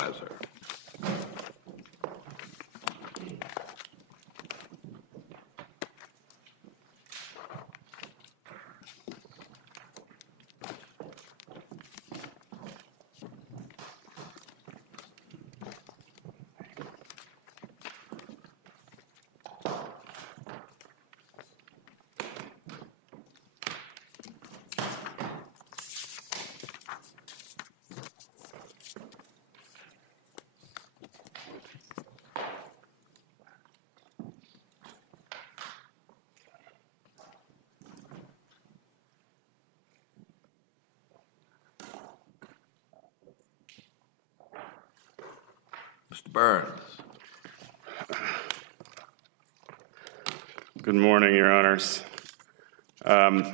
Fertilizer. Mr. Burns. Good morning, Your Honors. And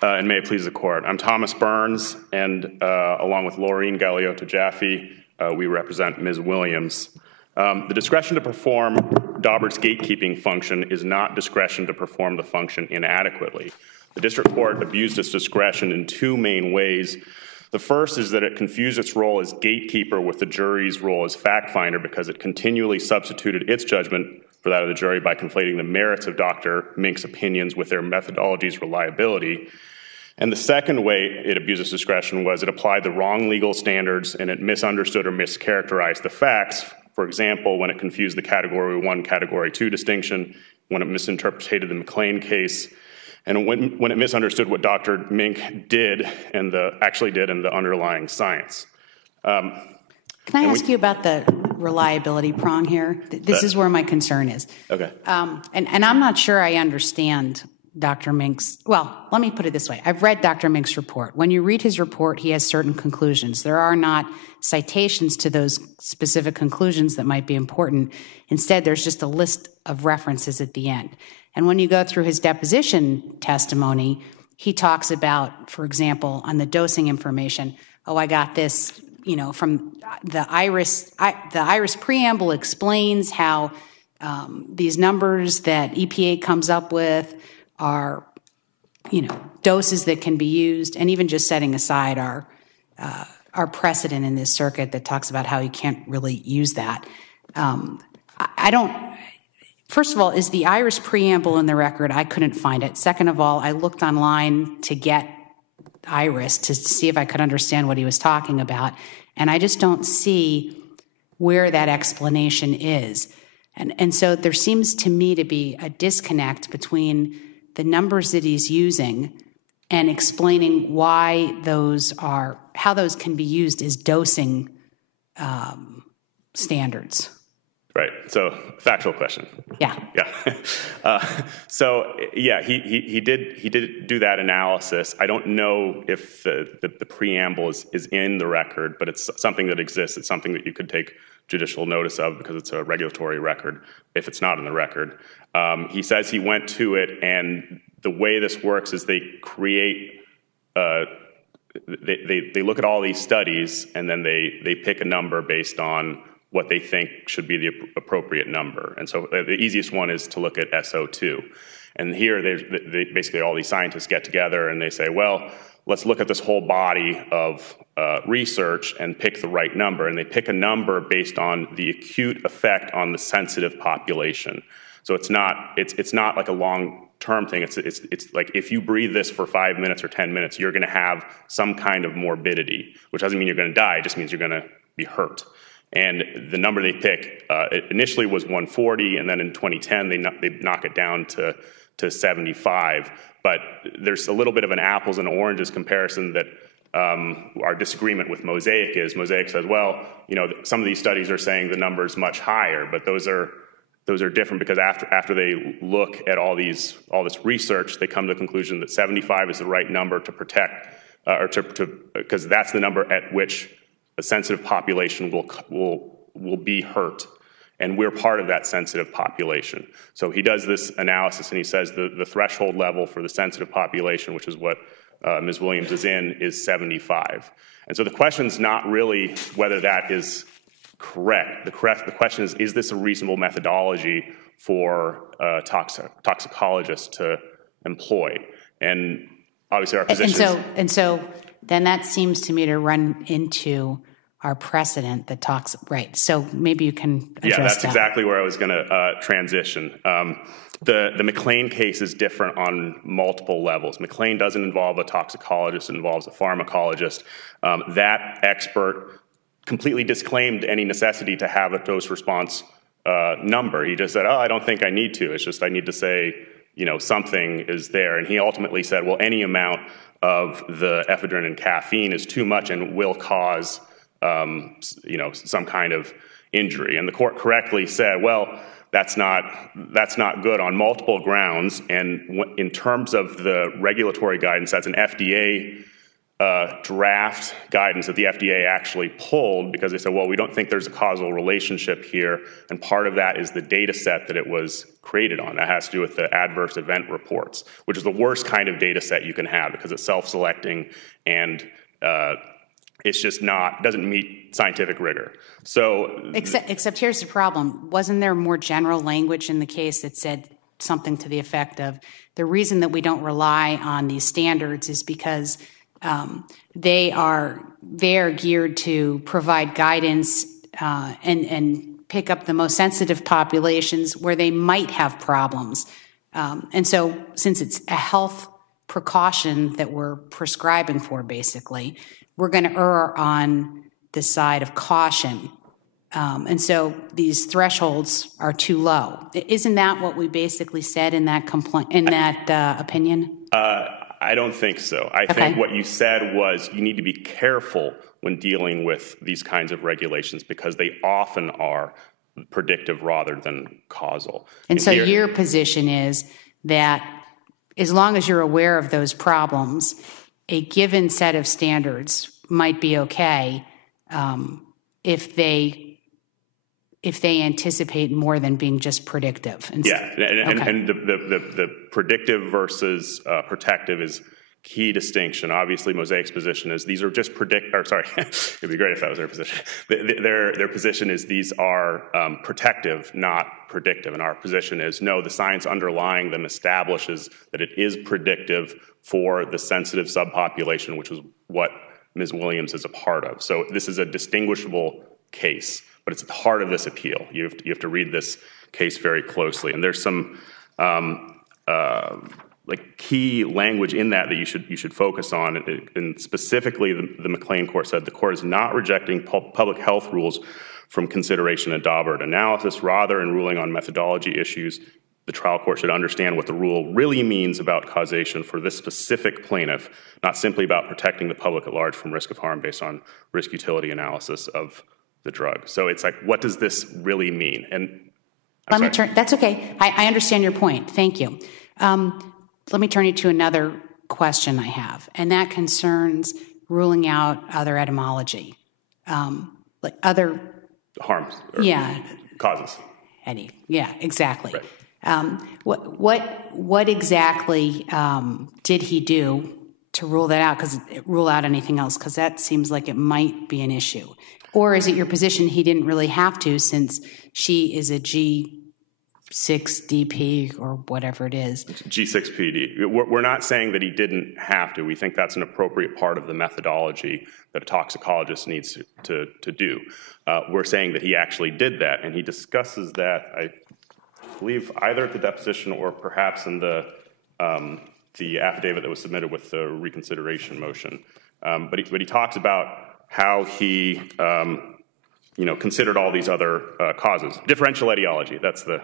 may it please the Court. I'm Thomas Burns, and along with Laureen Galeota-Jaffe, we represent Ms. Williams. The discretion to perform Daubert's gatekeeping function is not discretion to perform the function inadequately. The District Court abused its discretion in two main ways. The first is that it confused its role as gatekeeper with the jury's role as fact finder because it continually substituted its judgment for that of the jury by conflating the merits of Dr. Mink's opinions with their methodology's reliability. And the second way it abused its discretion was it applied the wrong legal standards and it misunderstood or mischaracterized the facts. For example, when it confused the Category 1, Category 2 distinction, when it misinterpreted the McLean case, and when it misunderstood what Dr. Mink did and actually did in the underlying science. Can I ask you about the reliability prong here? This is where my concern is. Okay. And I'm not sure I understand Dr. Mink's, well, let me put it this way. I've read Dr. Mink's report. When you read his report, he has certain conclusions. There are not citations to those specific conclusions that might be important. Instead, there's just a list of references at the end. And when you go through his deposition testimony, he talks about, for example, on the dosing information, oh, I got this, from the IRIS preamble explains how these numbers that EPA comes up with are, doses that can be used, and even just setting aside our precedent in this circuit that talks about how you can't really use that. First of all, is the IRIS preamble in the record? I couldn't find it. Second of all, I looked online to get IRIS to see if I could understand what he was talking about, and I just don't see where that explanation is. And so there seems to me to be a disconnect between the numbers that he's using and explaining why how those can be used as dosing standards. Right. So, factual question. Yeah. Yeah. He did do that analysis. I don't know if the preamble is in the record, but it's something that exists. It's something that you could take judicial notice of because it's a regulatory record if it's not in the record. He says he went to it, and the way this works is they create they look at all these studies, and then they pick a number based on what they think should be the appropriate number. And so the easiest one is to look at SO2. And here, they basically all these scientists get together and they say, well, let's look at this whole body of research and pick the right number. And they pick a number based on the acute effect on the sensitive population. So it's not like a long-term thing. It's like if you breathe this for 5 minutes or 10 minutes, you're going to have some kind of morbidity, which doesn't mean you're going to die. It just means you're going to be hurt. And the number they pick initially was 140, and then in 2010 they knock it down to 75. But there's a little bit of an apples and oranges comparison that our disagreement with Mosaic is. Mosaic says, well, some of these studies are saying the number is much higher, but those are different because after they look at all this research, they come to the conclusion that 75 is the right number to protect, because that's the number at which a sensitive population will be hurt, and we're part of that sensitive population. So he does this analysis, and he says the threshold level for the sensitive population, which is what Ms. Williams is in, is 75. And so the question is not really whether that is correct. The question is this a reasonable methodology for toxicologists to employ? And obviously our position and so then that seems to me to run into our precedent that talks, right. So maybe you can address that. Yeah, that's exactly where I was going to transition. The McLean case is different on multiple levels. McLean doesn't involve a toxicologist, it involves a pharmacologist. That expert completely disclaimed any necessity to have a dose response number. He just said, oh, I don't think I need to. It's just I need to say, something is there. And he ultimately said, well, any amount of the ephedrine and caffeine is too much and will cause, some kind of injury. And the court correctly said, well, that's not good on multiple grounds. And in terms of the regulatory guidance, that's an FDA draft guidance that the FDA actually pulled because they said, well, we don't think there's a causal relationship here. And part of that is the data set that it was created on. That has to do with the adverse event reports, which is the worst kind of data set you can have because it's self-selecting and it's just doesn't meet scientific rigor. So, except here's the problem. Wasn't there more general language in the case that said something to the effect of the reason that we don't rely on these standards is because they are geared to provide guidance and pick up the most sensitive populations where they might have problems. And so since it's a health precaution that we're prescribing for, basically, we're going to err on the side of caution. And so these thresholds are too low. Isn't that what we basically said in that opinion? I don't think so. I think what you said was you need to be careful when dealing with these kinds of regulations because they often are predictive rather than causal. And so your position is that as long as you're aware of those problems, a given set of standards might be okay if they anticipate more than being just predictive. And the predictive versus protective is key distinction. Obviously, Mosaic's position is these are just it'd be great if that was their position. Their position is these are protective, not predictive. And our position is no, the science underlying them establishes that it is predictive for the sensitive subpopulation, which is what Ms. Williams is a part of. So this is a distinguishable case, but it's at the heart of this appeal. You have to read this case very closely. And there's some key language in that you should focus on. And specifically, the McLean court said the court is not rejecting public health rules from consideration in Daubert analysis. Rather, in ruling on methodology issues, the trial court should understand what the rule really means about causation for this specific plaintiff, not simply about protecting the public at large from risk of harm based on risk-utility analysis of the drug. So it's like, what does this really mean? And that's okay. I understand your point. Thank you. Let me turn you to another question I have, and that concerns ruling out other etymology, like other harms. Causes. Yeah, exactly. Right. What exactly did he do to rule that out? Rule out anything else? Because that seems like it might be an issue. Or is it your position he didn't really have to since she is a G6DP or whatever it is? G6PD. We're not saying that he didn't have to. We think that's an appropriate part of the methodology that a toxicologist needs to do. We're saying that he actually did that, and he discusses that, I believe, either at the deposition or perhaps in the affidavit that was submitted with the reconsideration motion. But he talks about how he considered all these other causes. Differential etiology, that's the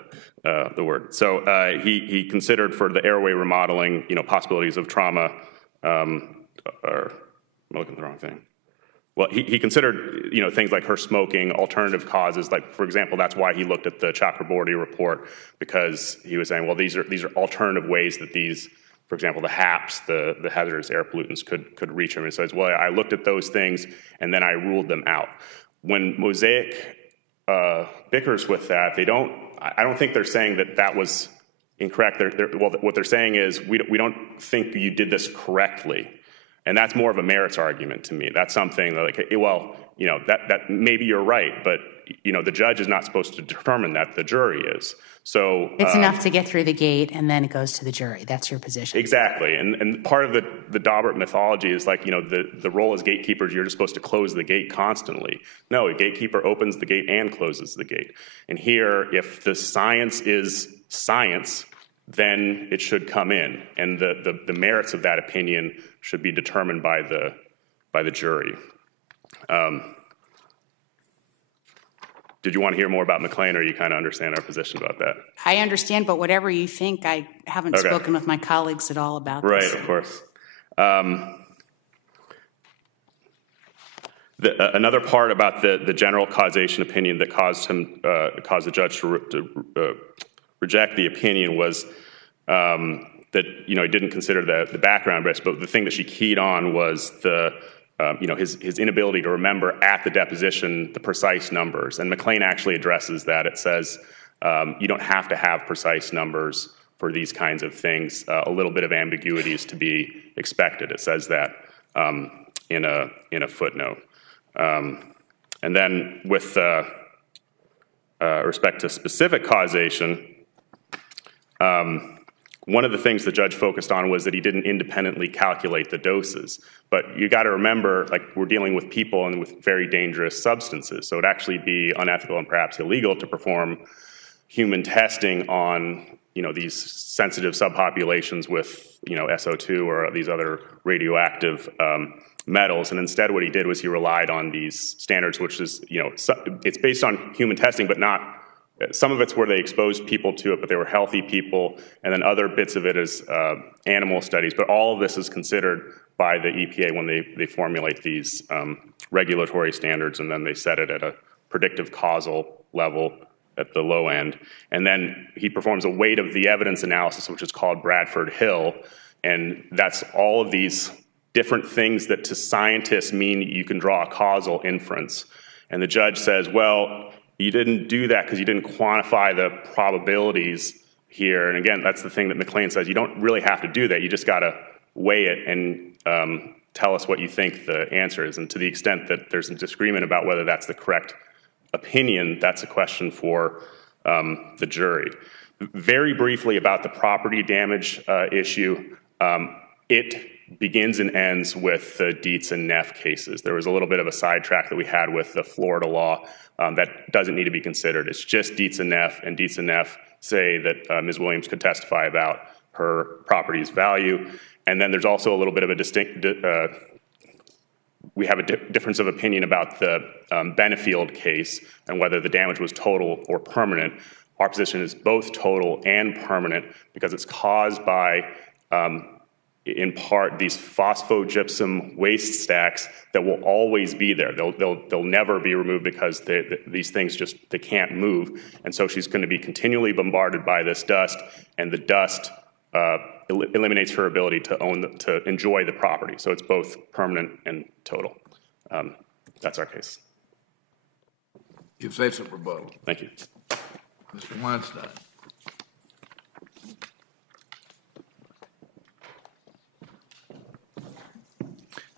word. So he considered for the airway remodeling, possibilities of trauma, or am I looking at the wrong thing? Well, he considered, things like her smoking, alternative causes. Like, for example, that's why he looked at the Chakraborty report, because he was saying, well, these are alternative ways that these, for example, the HAPs, the hazardous air pollutants, could reach him. And so it's, well, I looked at those things and then I ruled them out. When Mosaic bickers with that, I don't think they're saying that was incorrect. What they're saying is we don't think you did this correctly. And that's more of a merits argument to me. That's something that, that maybe you're right, but the judge is not supposed to determine that, the jury is. So it's enough to get through the gate, and then it goes to the jury. That's your position. Exactly. And part of the Daubert mythology is like, the role as gatekeepers, you're just supposed to close the gate constantly. No, a gatekeeper opens the gate and closes the gate. And here, if the science is science, then it should come in. And the merits of that opinion should be determined by the jury. Did you want to hear more about McLean, or you kind of understand our position about that? I understand, but whatever you think, I haven't spoken with my colleagues at all about this. Right, of course. Another part about the general causation opinion that caused the judge to reject the opinion was that he didn't consider the background risk, but the thing that she keyed on was his inability to remember at the deposition the precise numbers. And McLean actually addresses that. It says you don't have to have precise numbers for these kinds of things. A little bit of ambiguity is to be expected. It says that in a footnote. And then with respect to specific causation, one of the things the judge focused on was that he didn't independently calculate the doses. But you got to remember, like, we're dealing with people and with very dangerous substances. So it'd actually be unethical and perhaps illegal to perform human testing on, these sensitive subpopulations with, SO2 or these other radioactive metals. And instead what he did was he relied on these standards, which is, it's based on human testing, but not, some of it's where they exposed people to it, but they were healthy people, and then other bits of it is animal studies. But all of this is considered by the EPA when they formulate these regulatory standards, and then they set it at a predictive causal level at the low end. And then he performs a weight of the evidence analysis, which is called Bradford Hill, and that's all of these different things that to scientists mean you can draw a causal inference. And the judge says, well, you didn't do that because you didn't quantify the probabilities here. And again, that's the thing that McLean says. You don't really have to do that. You just got to weigh it and tell us what you think the answer is. And to the extent that there's a disagreement about whether that's the correct opinion, that's a question for the jury. Very briefly about the property damage issue, it begins and ends with the Dietz and Neff cases. There was a little bit of a sidetrack that we had with the Florida law that doesn't need to be considered. It's just Dietz and Neff say that Ms. Williams could testify about her property's value. And then there's also a little bit of a we have a difference of opinion about the Benefield case and whether the damage was total or permanent. Our position is both total and permanent because it's caused by, in part, these phosphogypsum waste stacks that will always be there. They'll never be removed because these things they can't move. And so she's going to be continually bombarded by this dust, and the dust eliminates her ability to enjoy the property. So it's both permanent and total. That's our case. You've saved some rebuttal. Thank you. Mr. Weinstein.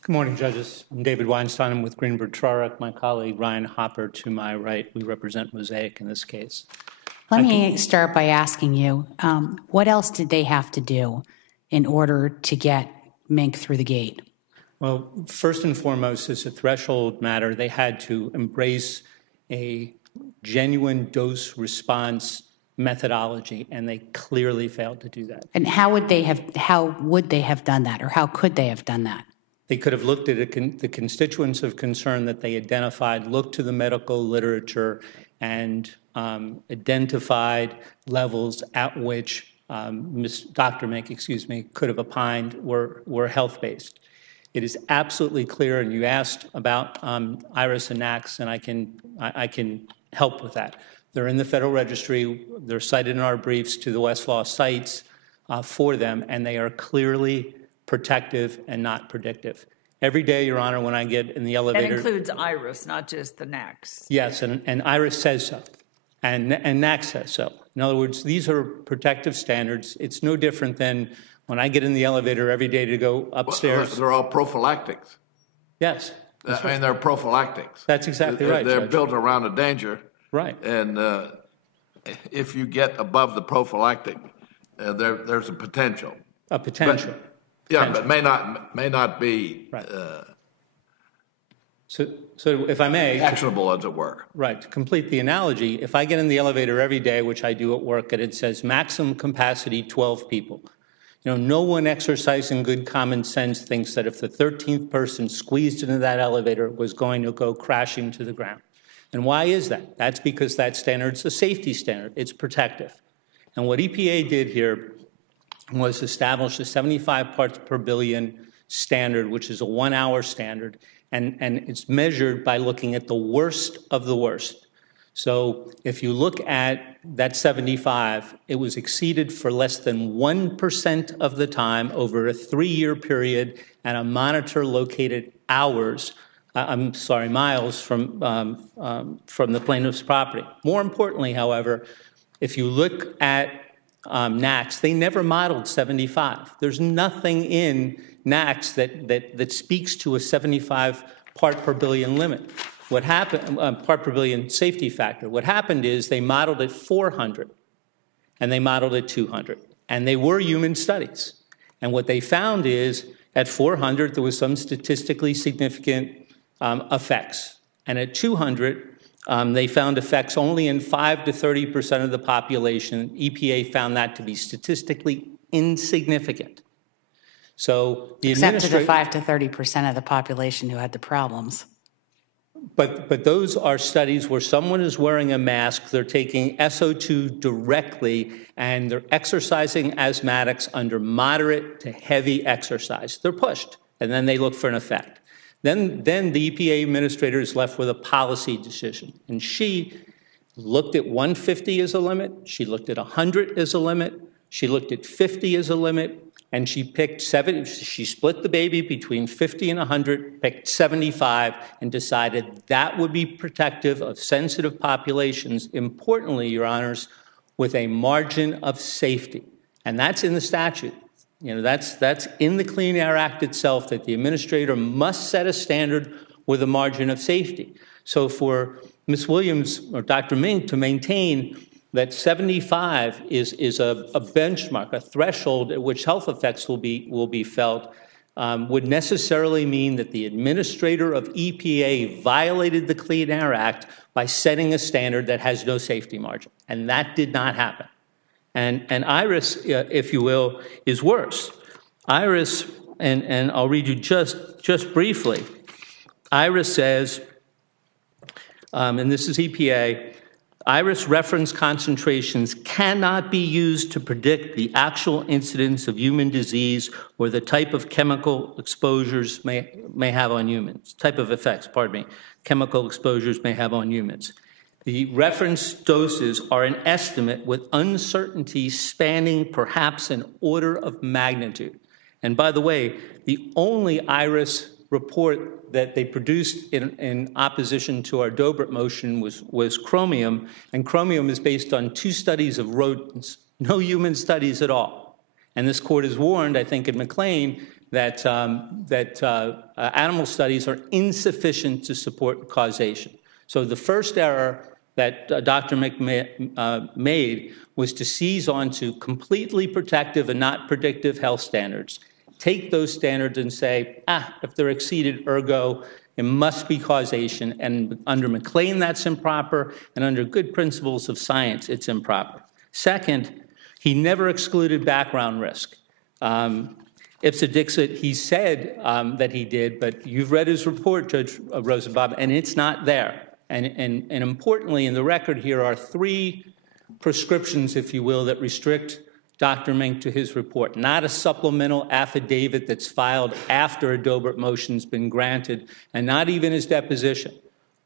Good morning, judges. I'm David Weinstein. I'm with Greenberg Trarek. My colleague Ryan Hopper to my right. We represent Mosaic in this case. Let me start by asking you, what else did they have to do in order to get Mink through the gate? Well, first and foremost, as a threshold matter, they had to embrace a genuine dose response methodology, and they clearly failed to do that. And how would they have done that, or how could they have done that? They could have looked at the constituents of concern that they identified, looked to the medical literature, and identified levels at which Dr. Mink, could have opined were health-based. It is absolutely clear, and you asked about Iris and Nax, and I can help with that. They're in the Federal Registry. They're cited in our briefs to the Westlaw sites for them, and they are clearly protective and not predictive. Every day, Your Honor, when I get in the elevator... That includes Iris, not just the Nax. Yes, and Iris says so, and Nax says so. In other words, these are protective standards. It's no different than when I get in the elevator every day to go upstairs. Well, they're all prophylactics. Yes. I mean, they're prophylactics. That's exactly right, They're Judge. built around a danger. Right. And if you get above the prophylactic, there's a potential. A potential. Yeah, but may not be Right. So if I may, actionable, as it were. right, to complete the analogy, if I get in the elevator every day, which I do at work, and it says maximum capacity 12 people, no one exercising good common sense thinks that if the 13th person squeezed into that elevator was going to go crashing to the ground. And why is that? That's because that standard's a safety standard. It's protective. And what EPA did here was establish a 75 parts per billion standard, which is a 1 hour standard, and it's measured by looking at the worst of the worst. So if you look at that 75, it was exceeded for less than 1% of the time over a 3-year period, and a monitor located miles from the plaintiff's property. More importantly, however, if you look at NACs, they never modeled 75. There's nothing in NACs that speaks to a 75 part per billion limit. What happened, part per billion safety factor, what happened is they modeled at 400 and they modeled at 200. And they were human studies. And what they found is at 400, there was some statistically significant effects. And at 200, they found effects only in 5 to 30% of the population. EPA found that to be statistically insignificant. So the Except to the 5 to 30% of the population who had the problems. But those are studies where someone is wearing a mask, they're taking SO2 directly, and they're exercising asthmatics under moderate to heavy exercise. They're pushed, and then they look for an effect. Then the EPA administrator is left with a policy decision, and she looked at 150 as a limit, she looked at 100 as a limit, she looked at 50 as a limit, and she picked she split the baby between 50 and 100, picked 75, and decided that would be protective of sensitive populations, importantly, Your Honors, with a margin of safety. And that's in the statute. That's in the Clean Air Act itself, that the administrator must set a standard with a margin of safety. So for Ms. Williams or Dr. Mink to maintain that 75 is a benchmark, a threshold at which health effects will be felt, would necessarily mean that the administrator of EPA violated the Clean Air Act by setting a standard that has no safety margin. And that did not happen. And IRIS, if you will, is worse. IRIS, and I'll read you just briefly, IRIS says, and this is EPA, IRIS reference concentrations cannot be used to predict the actual incidence of human disease or the type of chemical exposures may have on humans, type of effects, chemical exposures may have on humans. The reference doses are an estimate with uncertainty spanning perhaps an order of magnitude. And by the way, the only IRIS report that they produced in opposition to our Dobert motion was chromium, and chromium is based on 2 studies of rodents, no human studies at all. And this court has warned, I think, in McLean, that animal studies are insufficient to support causation. So the first error that Dr. made was to seize onto completely protective and not predictive health standards, take those standards and say, if they're exceeded, ergo, it must be causation. And under McLean, that's improper. And under good principles of science, it's improper. Second, he never excluded background risk. Ipsa Dixit, he said that he did, but you've read his report, Judge Rosenbaum, and it's not there. And importantly, in the record here are 3 prescriptions, if you will, that restrict Dr. Mink to his report, not a supplemental affidavit that's filed after a Dobert motion's been granted, and not even his deposition.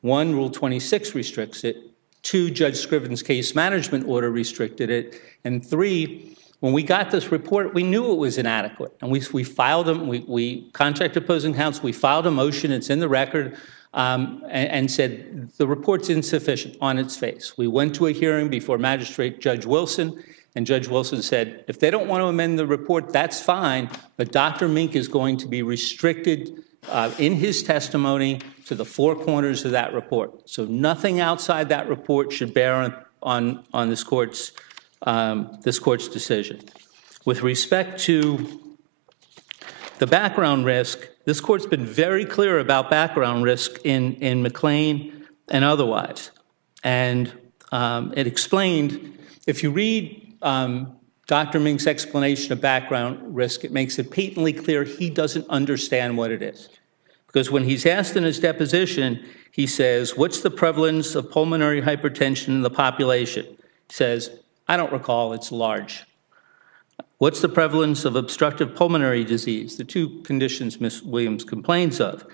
1, Rule 26 restricts it. 2, Judge Scriven's case management order restricted it. And 3, when we got this report, we knew it was inadequate. And we filed them, we contacted opposing counsel, we filed a motion, it's in the record, and said the report's insufficient on its face. We went to a hearing before Magistrate Judge Wilson, and Judge Wilson said, if they don't want to amend the report, that's fine, but Dr. Mink is going to be restricted in his testimony to the four corners of that report. So nothing outside that report should bear on this court's decision. With respect to the background risk, this court's been very clear about background risk in McLean and otherwise. And it explained, if you read Dr. Mink's explanation of background risk, it makes it patently clear he doesn't understand what it is. Because when he's asked in his deposition, he says, what's the prevalence of pulmonary hypertension in the population? He says, I don't recall, it's large. What's the prevalence of obstructive pulmonary disease, the two conditions Ms. Williams complains of?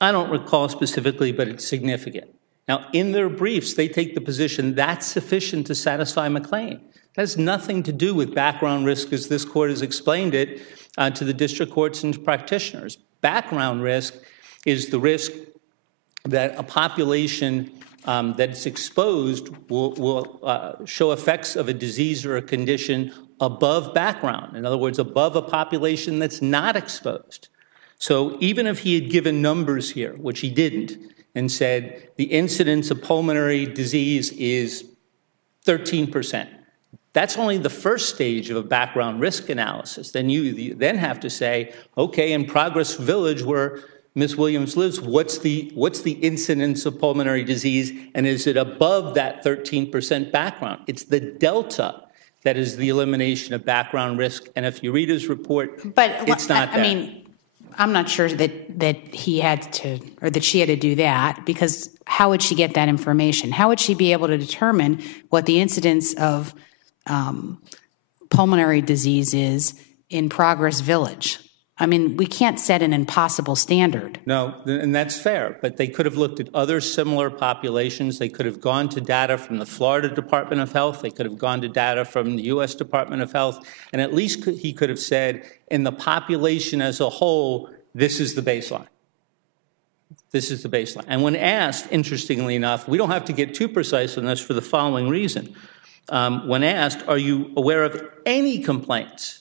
I don't recall specifically, but it's significant. Now, in their briefs, they take the position that's sufficient to satisfy McLean. That has nothing to do with background risk as this court has explained it to the district courts and practitioners. Background risk is the risk that a population that's exposed will show effects of a disease or a condition above background. In other words, above a population that's not exposed. So even if he had given numbers here, which he didn't, and said the incidence of pulmonary disease is 13%, that's only the first stage of a background risk analysis. Then you then have to say, okay, in Progress Village where Ms. Williams lives, what's the incidence of pulmonary disease, and is it above that 13% background? It's the delta that is the elimination of background risk. And if you read his report, it's not that. I mean, I'm not sure that he had to, or that she had to do that, because how would she get that information? How would she be able to determine what the incidence of pulmonary disease is in Progress Village? I mean, we can't set an impossible standard. No, and that's fair, but they could have looked at other similar populations. They could have gone to data from the Florida Department of Health. They could have gone to data from the U.S. Department of Health, and at least he could have said, in the population as a whole, this is the baseline. This is the baseline. And when asked, interestingly enough, we don't have to get too precise on this for the following reason. When asked, are you aware of any complaints?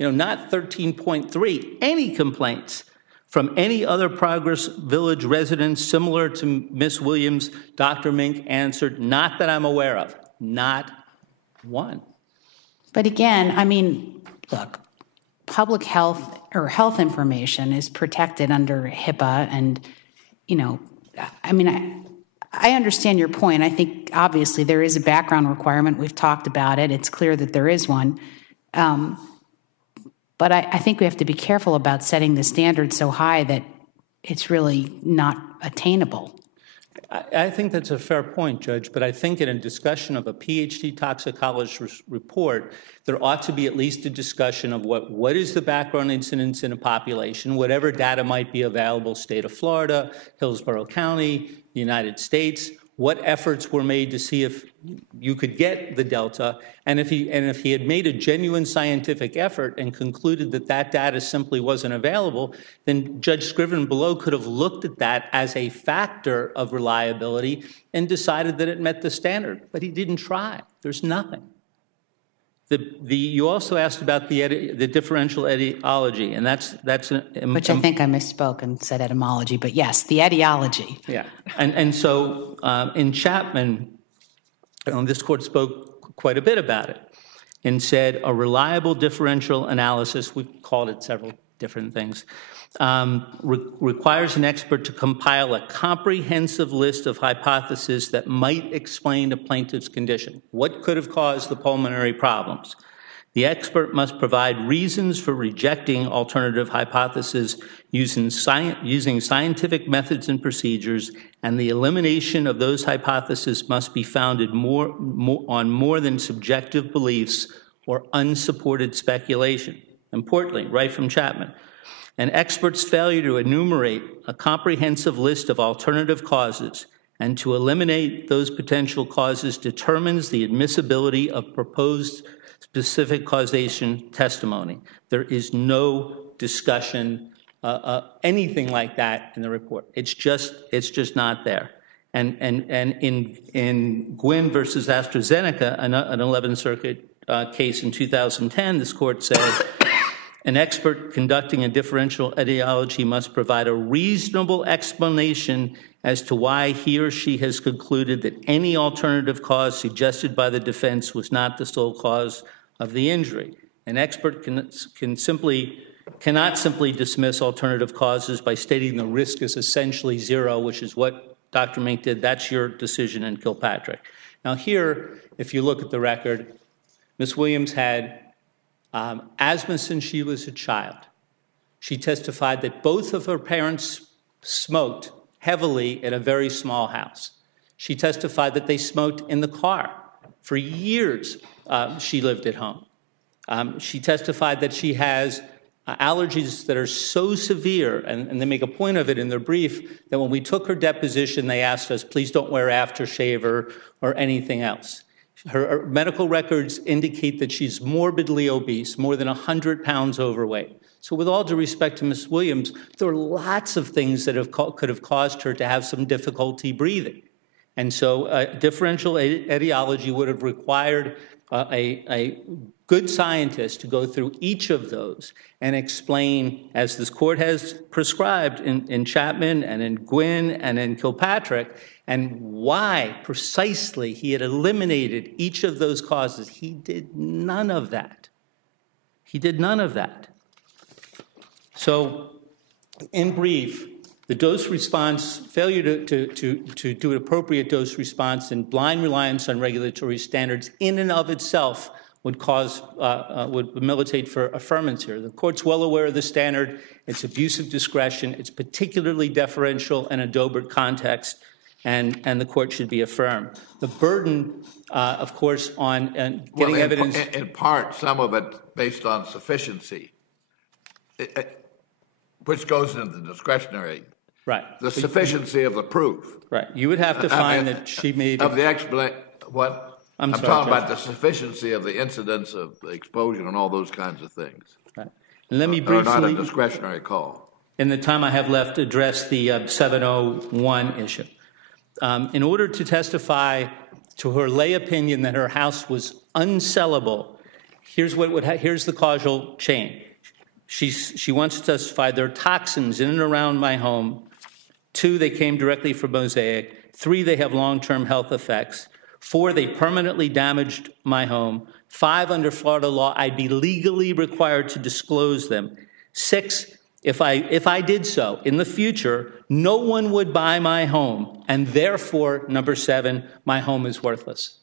Not 13.3, any complaints from any other Progress Village residents similar to Ms. Williams, Dr. Mink answered, not that I'm aware of, not one. But again, I mean, look, public health or health information is protected under HIPAA, and, I mean, I understand your point. I think obviously there is a background requirement. We've talked about it. It's clear that there is one. But I think we have to be careful about setting the standard so high that it's really not attainable. I think that's a fair point, Judge, but I think in a discussion of a PhD toxicologist report, there ought to be at least a discussion of what is the background incidence in a population, whatever data might be available, state of Florida, Hillsborough County, the United States, what efforts were made to see if you could get the delta, and if he had made a genuine scientific effort and concluded that data simply wasn't available, then Judge Scriven below could have looked at that as a factor of reliability and decided that it met the standard. But he didn't try. There's nothing. You also asked about the differential etiology, and that's which I think I misspoke and said etymology, but yes, the etiology. Yeah, and so in Chapman, this court spoke quite a bit about it and said a reliable differential analysis, we've called it several different things, requires an expert to compile a comprehensive list of hypotheses that might explain a plaintiff's condition. What could have caused the pulmonary problems? The expert must provide reasons for rejecting alternative hypotheses using scientific methods and procedures, and the elimination of those hypotheses must be founded on more than subjective beliefs or unsupported speculation. Importantly, right from Chapman, an expert's failure to enumerate a comprehensive list of alternative causes and to eliminate those potential causes determines the admissibility of proposed specific causation testimony. There is no discussion, anything like that in the report. It's just not there. And in Gwynn versus AstraZeneca, an 11th Circuit case in 2010, this court said, An expert conducting a differential etiology must provide a reasonable explanation as to why he or she has concluded that any alternative cause suggested by the defense was not the sole cause of the injury. An expert cannot simply dismiss alternative causes by stating the risk is essentially zero, which is what Dr. Mink did. That's your decision in Kilpatrick. Now here, if you look at the record, Ms. Williams had asthma since she was a child. She testified that both of her parents smoked heavily in a very small house. She testified that they smoked in the car. For years, she lived at home. She testified that she has allergies that are so severe, and they make a point of it in their brief, that when we took her deposition, they asked us, please don't wear aftershave or anything else. Her medical records indicate that she's morbidly obese, more than 100 pounds overweight. So with all due respect to Ms. Williams, there are lots of things that could have caused her to have some difficulty breathing. And so differential etiology would have required a good scientist to go through each of those and explain, as this court has prescribed in Chapman and in Gwynn and in Kilpatrick, and why precisely he had eliminated each of those causes. He did none of that. He did none of that. So, in brief, the dose response, failure to do an appropriate dose response and blind reliance on regulatory standards in and of itself would militate for affirmance here. The court's well aware of the standard. It's abuse of discretion. It's particularly deferential in a Dobert context, and the court should be affirmed. The burden, of course, on getting evidence. In part, some of it based on sufficiency, which goes into the discretionary. Right. The sufficiency of the proof. Right. You would have to find that she made. Of the explanation. What? I'm talking about the sufficiency of the incidence of exposure and all those kinds of things. Right. And let me briefly. Or not a discretionary call. In the time I have left, address the 701 issue. In order to testify to her lay opinion that her house was unsellable, here's the causal chain. She wants to testify there are toxins in and around my home. 2, they came directly from Mosaic. 3, they have long-term health effects. 4, they permanently damaged my home. 5, under Florida law, I'd be legally required to disclose them. 6, if I did so in the future, no one would buy my home, and therefore, number 7, my home is worthless.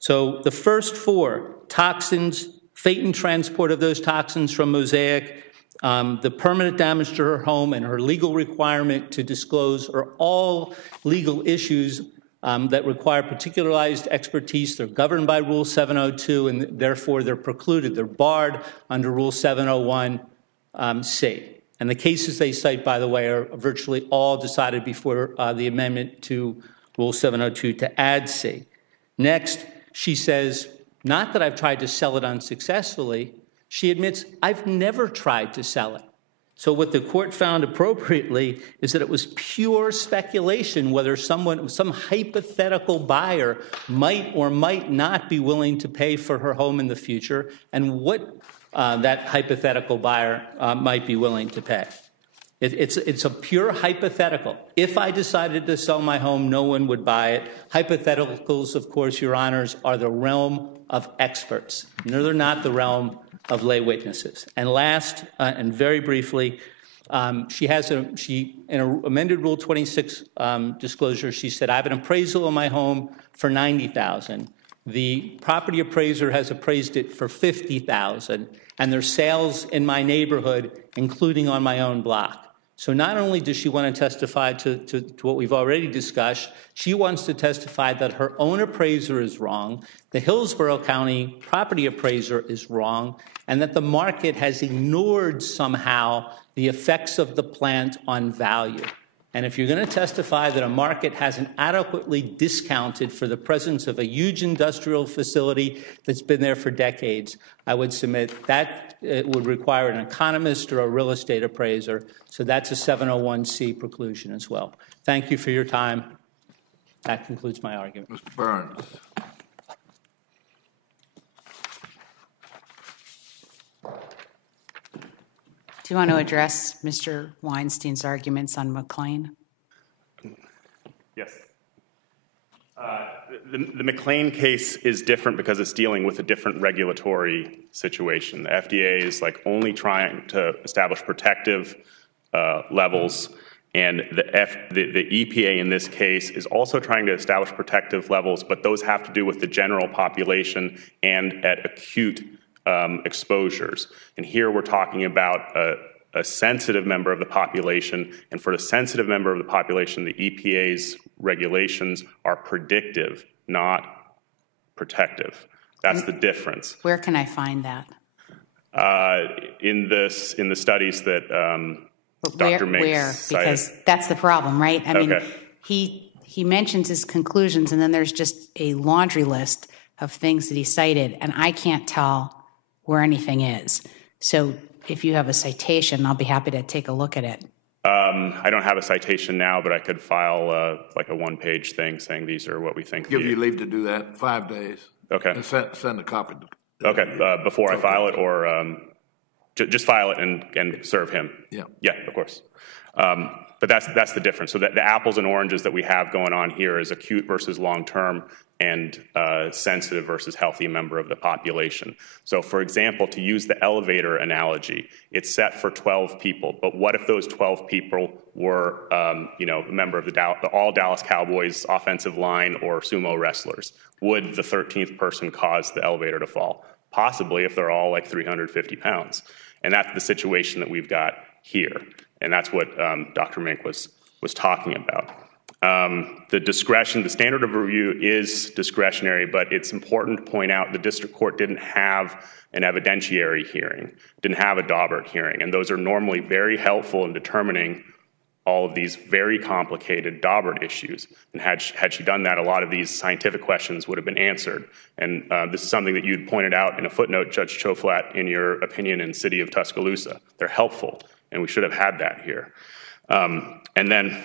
So the first 4, toxins, fate and transport of those toxins from Mosaic, the permanent damage to her home, and her legal requirement to disclose are all legal issues that require particularized expertise. They're governed by Rule 702, and therefore they're precluded. They're barred under Rule 701C. And the cases they cite, by the way, are virtually all decided before the amendment to Rule 702 to add C. Next, she says, not that I've tried to sell it unsuccessfully. She admits, I've never tried to sell it. So what the court found appropriately is that it was pure speculation whether some hypothetical buyer might or might not be willing to pay for her home in the future, and what that hypothetical buyer might be willing to pay. It's a pure hypothetical. If I decided to sell my home, no one would buy it. Hypotheticals, of course, Your Honors, are the realm of experts. No, they're not the realm of lay witnesses. And last, and very briefly, in an amended Rule 26 disclosure, she said, I have an appraisal of my home for $90,000. The property appraiser has appraised it for $50,000, and there's sales in my neighborhood, including on my own block. So not only does she want to testify to what we've already discussed, she wants to testify that her own appraiser is wrong, the Hillsborough County property appraiser is wrong, and that the market has ignored somehow the effects of the plant on value. And if you're going to testify that a market hasn't adequately discounted for the presence of a huge industrial facility that's been there for decades, I would submit that it would require an economist or a real estate appraiser. So that's a 701C preclusion as well. Thank you for your time. That concludes my argument. Mr. Burns. Do you want to address Mr. Weinstein's arguments on McLean? Yes. The McLean case is different because it's dealing with a different regulatory situation. The FDA is like only trying to establish protective levels, and the EPA in this case is also trying to establish protective levels, but those have to do with the general population and at acute exposures. And here we're talking about a sensitive member of the population, and for the sensitive member of the population, the EPA's regulations are predictive, not protective. That's the difference. Where can I find that? In the studies that Dr. Minks cited. Because that's the problem, right? I mean, Okay. he mentions his conclusions, and then there's just a laundry list of things that he cited, and I can't tell where anything is. So if you have a citation, I'll be happy to take a look at it. I don't have a citation now, but I could file like a one-page thing saying these are what we think. Give you leave to do that, 5 days. Okay. And send a copy. Okay, before I file it, or just file it and serve him. Yeah. Yeah, of course. But that's the difference. So the apples and oranges that we have going on here is acute versus long-term, and sensitive versus healthy member of the population. So for example, to use the elevator analogy, it's set for 12 people, but what if those 12 people were, a member of the all Dallas Cowboys offensive line or sumo wrestlers? Would the 13th person cause the elevator to fall? Possibly, if they're all like 350 pounds. And that's the situation that we've got here. And that's what Dr. Mink was talking about. The standard of review is discretionary, but it's important to point out the district court didn't have an evidentiary hearing, didn't have a Daubert hearing, and those are normally very helpful in determining all of these very complicated Daubert issues. And had she done that, a lot of these scientific questions would have been answered. And this is something that you'd pointed out in a footnote, Judge Choflat, in your opinion in City of Tuscaloosa. They're helpful, and we should have had that here. And then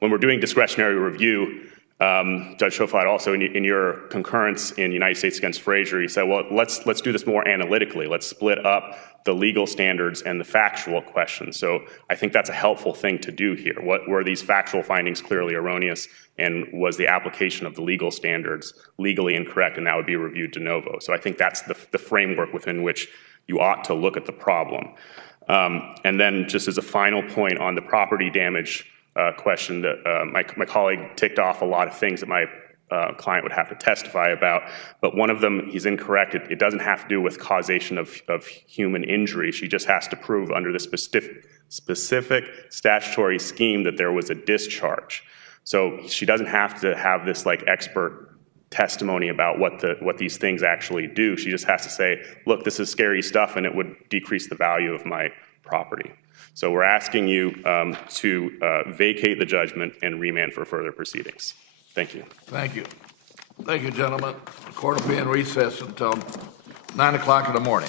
when we're doing discretionary review, Judge Choflat also in your concurrence in United States against Frazier, he said, well, let's do this more analytically. Let's split up the legal standards and the factual questions. So I think that's a helpful thing to do here. What were these factual findings clearly erroneous, and was the application of the legal standards legally incorrect, and that would be reviewed de novo. So I think that's the framework within which you ought to look at the problem. And then just as a final point on the property damage question, that my colleague ticked off a lot of things that my client would have to testify about, but one of them, he's incorrect. It doesn't have to do with causation of human injury. She just has to prove under the specific statutory scheme that there was a discharge. So she doesn't have to have this like expert testimony about what these things actually do. She just has to say, look, this is scary stuff, and it would decrease the value of my property. So we're asking you to vacate the judgment and remand for further proceedings. Thank you. Thank you. Thank you, gentlemen. The court will be in recess until 9 o'clock in the morning.